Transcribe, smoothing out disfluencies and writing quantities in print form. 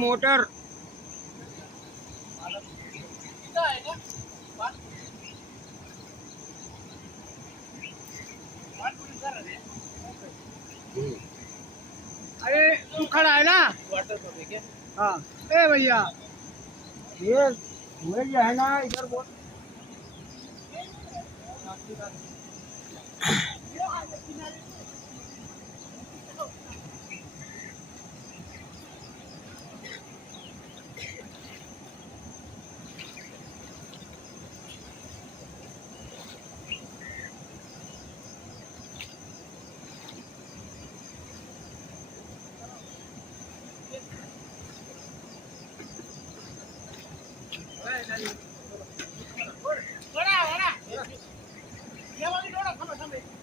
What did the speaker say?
मोटर अरे तू खड़ा है ना। हाँ ए भैया ये जो है ना इधर बोल बड़ा बड़ा ये वाली थोड़ा समझ